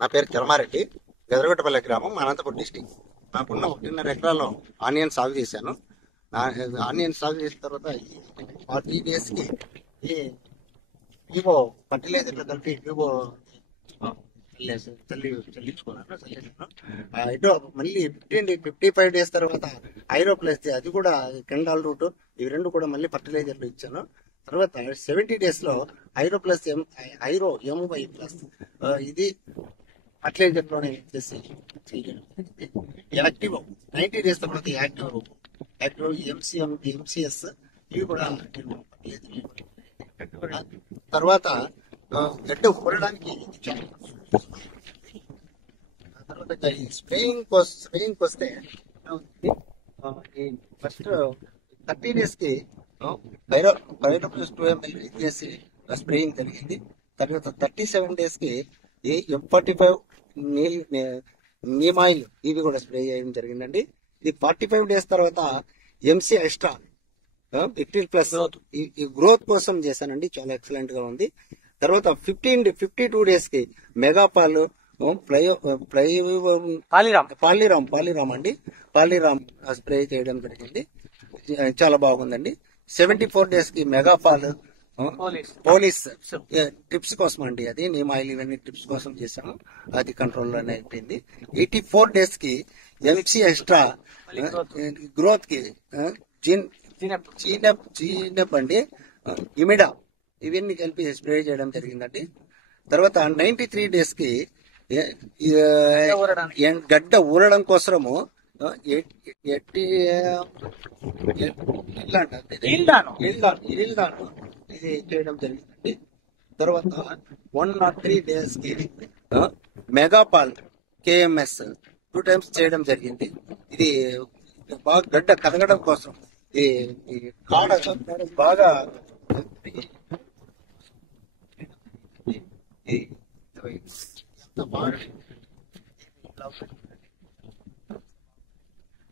నా పేరు చలమారెడ్డి, గదరగొట్టపల్లి గ్రామం, అనంతపురం డిస్టిక్. నాకున్న 1.5 ఎకరాల్లో ఆనియన్ సాగు చేశాను. ఆనియన్ సాగు చేసిన తర్వాత 40 డేస్కి ఈ వివో ఫర్టిలైజర్లో కలిపి వివో చల్లించుకున్నాను. ఇటో మళ్ళీ 55 డేస్ తర్వాత ఐరో ప్లస్, అది కూడా కెండాల్ రూట్, ఇవి రెండు కూడా మళ్ళీ ఫర్టిలైజర్లు ఇచ్చాను. తర్వాత 70 డేస్ లో ఐరో ప్లస్ ఐరో MY ప్లస్, ఇది ఫర్టిలైజర్ లోనే చేసి యాక్టివ్ 90 డేస్ తర్వాత యాక్టివ్ MCS, ఇవి కూడా తర్వాత గడ్డ ఊరడానికి. తర్వాత స్ప్రేయింగ్ వస్తే ఫస్ట్ 30 డేస్ కి పైరో ప్లస్ 2 ml చేసి స్ప్రేయింగ్ జరిగింది. తర్వాత 37 డేస్ కి ఈ M45 నీమ్ ఆయిల్, ఇవి కూడా స్ప్రే చేయడం జరిగిందండి. ఇది 45 డేస్ తర్వాత MC ఎక్స్ట్రా 15+ ఈ గ్రోత్ కోసం చేశానండి. చాలా ఎక్సలెంట్ గా ఉంది. తర్వాత 52 డేస్ కి మెగాపాల్ పాలిరామ్ అండి, పాలిరామ్ స్ప్రే చేయడం జరిగింది. చాలా బాగుందండి. 74 డేస్ కి మెగాపాల్ పోలీస్ టిప్స్ కోసం అండి, అది నీమ్ ఆయిల్ ఇవన్నీ టిప్స్ కోసం చేసాము, అది కంట్రోల్ లోనే అయిపోయింది. 84 డేస్ కి MC ఎక్స్ట్రా గ్రోత్ కి చీనప్ అండి, ఇమిడా, ఇవన్నీ కలిపి స్ప్రే చేయడం జరిగిందండి. తర్వాత 93 డేస్ కి గడ్డ ఊరడం కోసము ఇది చేయడం జరిగిందండి. తర్వాత 103 డేస్ కి మెగాపాల్ KMS 2 times చేయడం జరిగింది. ఇది బాగా గడ్డ కదగడం కోసం, ఈ కాడ బాగా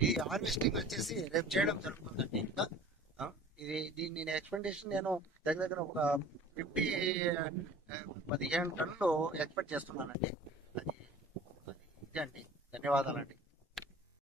ఈ హార్వెస్టింగ్ వచ్చేసి రేపు చేయడం జరుగుతుందండి. ఇంకా దీన్ని ఎక్స్పెక్టేషన్ నేను దగ్గర ఒక 15 టన్నులు ఎక్స్పెక్ట్ చేస్తున్నానండి. అది ఇదే అండి. ధన్యవాదాలండి.